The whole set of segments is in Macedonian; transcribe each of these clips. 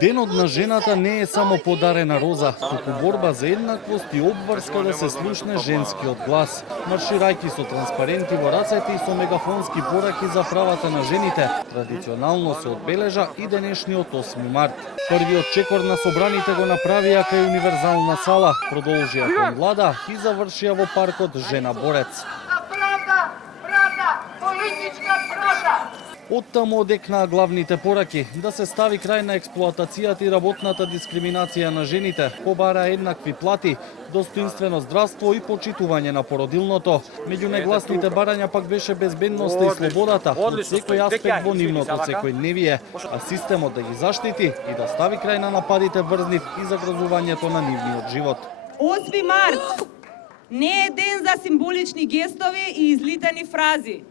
Денот на жената не е само подарена роза, туку борба за еднаквост и обврска да се слушне женскиот глас. Марширајќи со транспаренти во рацете и со мегафонски пораки за правата на жените, традиционално се одбележа и денешниот 8 март. Првиот чекор на собраните го направија кај универзална сала, продолжија кон влада и завршија во паркот Жена борец. Оттаму одекнаа главните пораки да се стави крај на експлоатацијата и работната дискриминација на жените, побара еднакви плати, достоинствено здравство и почитување на породилното. Меѓу негласните барања пак беше безбедноста и слободата од секој аспект во нивното секојдневие, а системот да ги заштити и да стави крај на нападите врз нив и загрозувањето на нивниот живот. 8 март не е ден за символични гестови и излитани фрази.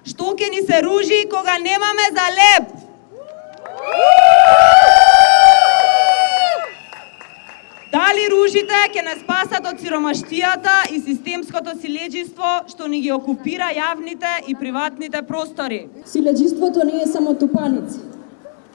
Што ќе ни се ружи кога немаме за леб? Дали ружите ќе не спасат од сиромаштијата и системското силеđиство што ни ги окупира јавните и приватните простори? Силеđиството не е само тупаници.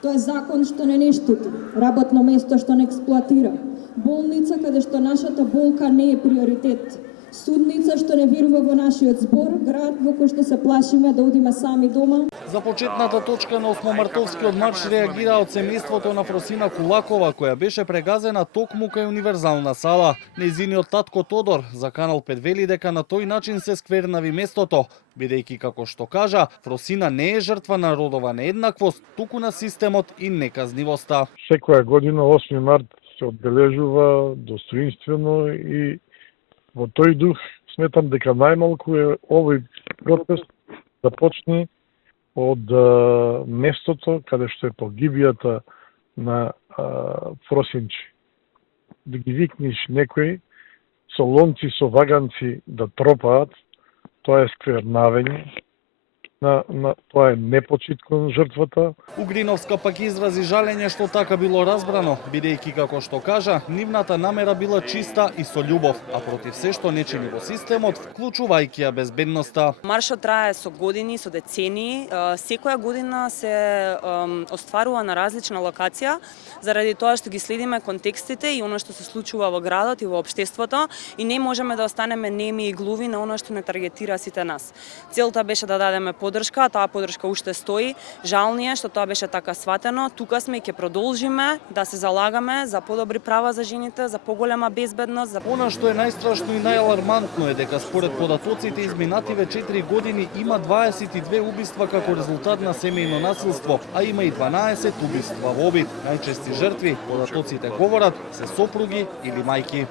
Тоа е закон што не штити, работно место што не експлоатира, болница каде што нашата болка не е приоритет. Судница што не верува во нашиот збор, град во кој што се плашиме да одиме сами дома. За почетната точка на 8-мартовскиот марш реагира од семејството на Фросина Кулакова, која беше прегазена токму кај универзална сала. Нејзиниот татко Тодор за Канал 5 вели дека на тој начин се сквернави местото, бидејќи како што кажа, Фросина не е жртва на родова нееднаквост, туку на системот и неказнивоста. Секоја година 8 март се одбележува достоинствено и во тој дух сметам дека најмалку е овој протест да почне од местото каде што е погибијата на Фросинчи. Да ги викниш некој со ломци, со ваганци да тропаат, тоа е сквернавење. Тоа е непочит кон жртвата. Угриновска пак изрази жалење што така било разбрано, бидејќи како што кажа, нивната намера била чиста и со љубов, а против се што не чини во системот, вклучувајќи ја безбедноста. Маршот трае со години, со децении, секоја година се остварува на различна локација, заради тоа што ги следиме контекстите и оно што се случува во градот и во општеството и не можеме да останеме неми и глуви на оно што не таргетира сите нас. Целта беше да дадеме поддршка, таа поддршка уште стои. Жал ни е што тоа беше така сватено. Тука сме и ќе продолжиме да се залагаме за подобри права за жените, за поголема безбедност. Она што е најстрашно и најалармантно е дека според податоците изминативе 4 години има 22 убиства како резултат на семејно насилство, а има и 12 убиства во обид. Најчести жртви, податоците говорат, се сопруги или мајки.